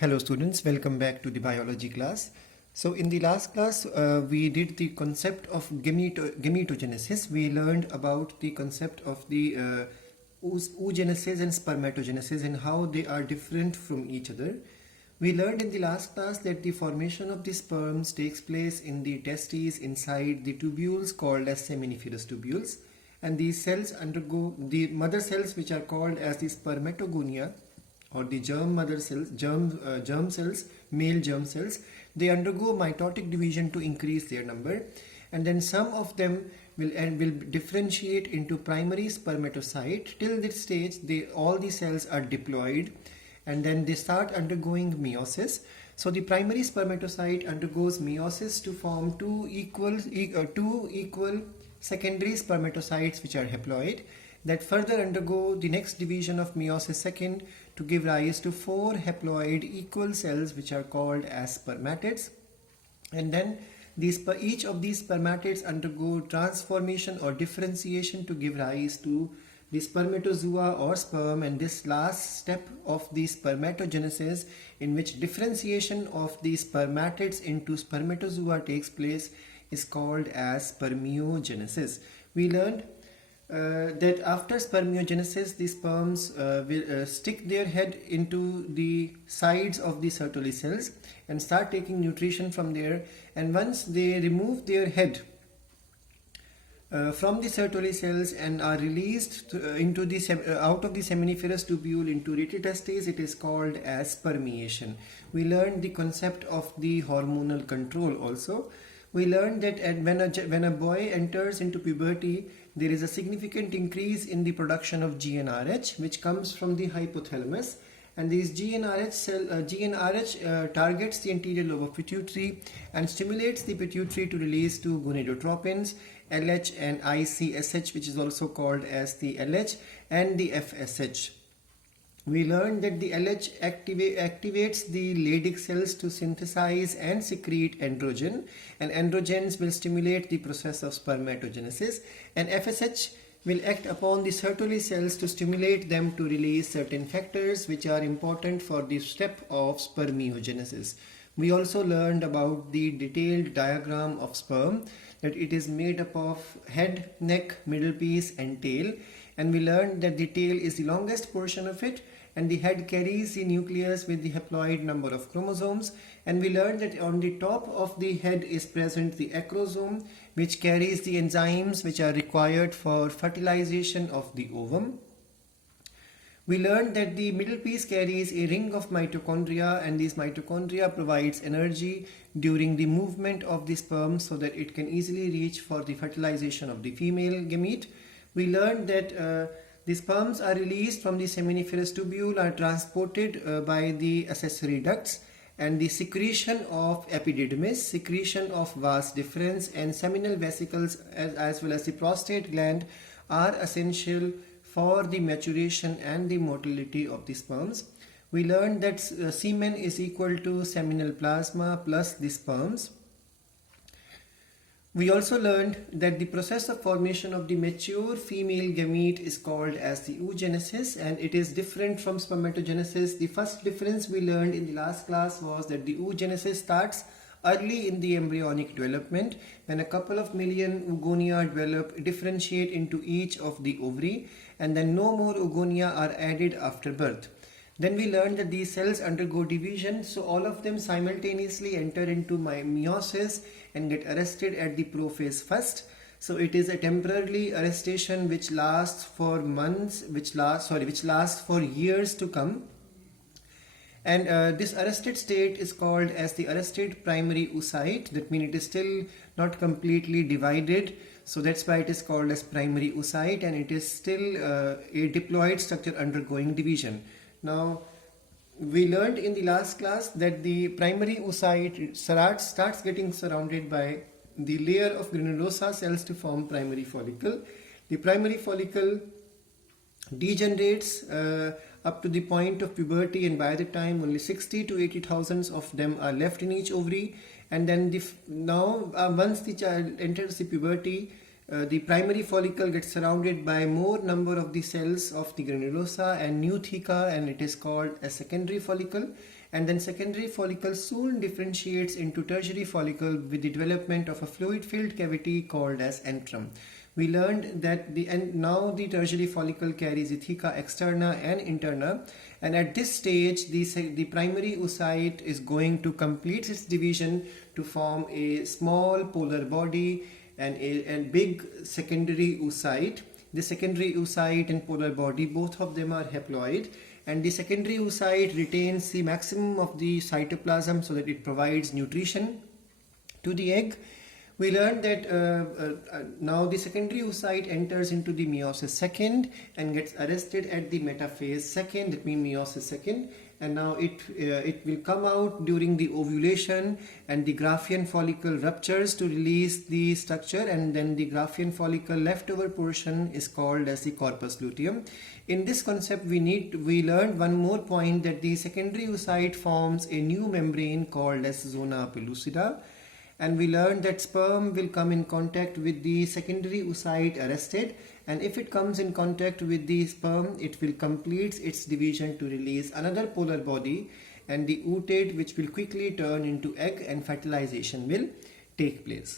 Hello students, welcome back to the biology class. So in the last class we did the concept of gametogenesis. We learned about the concept of the oogenesis and spermatogenesis and how they are different from each other. We learned in the last class that the formation of the sperms takes place in the testes inside the tubules called as seminiferous tubules, and these cells undergo the mother cells, which are called as the spermatogonia, or the germ cells, male germ cells. They undergo mitotic division to increase their number, and then some of them will differentiate into primary spermatocyte. Till this stage, all the cells are diploid, and then they start undergoing meiosis. So the primary spermatocyte undergoes meiosis to form two equal secondary spermatocytes, which are haploid, that further undergo the next division of meiosis second to give rise to four haploid equal cells, which are called as spermatids. And then each of these spermatids undergo transformation or differentiation to give rise to the spermatozoa or sperm. And this last step of the spermatogenesis, in which differentiation of the spermatids into spermatozoa takes place, is called as spermiogenesis. We learned that after spermiogenesis, the sperms will stick their head into the sides of the Sertoli cells and start taking nutrition from there. And once they remove their head from the Sertoli cells and are released into the out of the seminiferous tubule into retitestes, it is called as spermiation. We learned the concept of the hormonal control also. We learned that when a boy enters into puberty, there is a significant increase in the production of GnRH, which comes from the hypothalamus. And these GnRH targets the anterior lobe of pituitary and stimulates the pituitary to release two gonadotropins, LH and ICSH, which is also called as the LH and the FSH. We learned that the LH activates the Leydig cells to synthesize and secrete androgen, and androgens will stimulate the process of spermatogenesis, and FSH will act upon the Sertoli cells to stimulate them to release certain factors which are important for the step of spermiogenesis. We also learned about the detailed diagram of sperm, that it is made up of head, neck, middle piece and tail, and we learned that the tail is the longest portion of it, and the head carries the nucleus with the haploid number of chromosomes. And we learned that on the top of the head is present the acrosome, which carries the enzymes which are required for fertilization of the ovum. We learned that the middle piece carries a ring of mitochondria, and these mitochondria provides energy during the movement of the sperm so that it can easily reach for the fertilization of the female gamete. We learned that the sperms are released from the seminiferous tubule, are transported by the accessory ducts, and the secretion of epididymis, secretion of vas deferens and seminal vesicles as well as the prostate gland are essential for the maturation and the motility of the sperms. We learned that semen is equal to seminal plasma plus the sperms. We also learned that the process of formation of the mature female gamete is called as the oogenesis, and it is different from spermatogenesis. The first difference we learned in the last class was that the oogenesis starts early in the embryonic development, when a couple of million oogonia differentiate into each of the ovary, and then no more oogonia are added after birth. Then we learned that these cells undergo division, so all of them simultaneously enter into meiosis and get arrested at the prophase first. So it is a temporary arrestation which lasts for months, which lasts for years to come. And this arrested state is called as the arrested primary oocyte. That means it is still not completely divided. So that's why it is called as primary oocyte, and it is still a diploid structure undergoing division. Now, we learned in the last class that the primary oocyte starts getting surrounded by the layer of granulosa cells to form primary follicle. The primary follicle degenerates up to the point of puberty, and by the time only 60 to 80,000 of them are left in each ovary. And then once the child enters the puberty, the primary follicle gets surrounded by more number of the cells of the granulosa and new theca, and it is called a secondary follicle. And then secondary follicle soon differentiates into tertiary follicle with the development of a fluid filled cavity called as antrum. We learned that now the tertiary follicle carries the theca externa and interna, and at this stage the primary oocyte is going to complete its division to form a small polar body and a big secondary oocyte. The secondary oocyte and polar body, both of them are haploid, and the secondary oocyte retains the maximum of the cytoplasm so that it provides nutrition to the egg. We learned that now the secondary oocyte enters into the meiosis second and gets arrested at the metaphase second, that means meiosis second, and now it will come out during the ovulation, and the Graafian follicle ruptures to release the structure, and then the Graafian follicle leftover portion is called as the corpus luteum. In this concept we learned one more point, that the secondary oocyte forms a new membrane called as zona pellucida, and we learned that sperm will come in contact with the secondary oocyte arrested, and if it comes in contact with the sperm, it will complete its division to release another polar body and the ootate, which will quickly turn into egg, and fertilization will take place.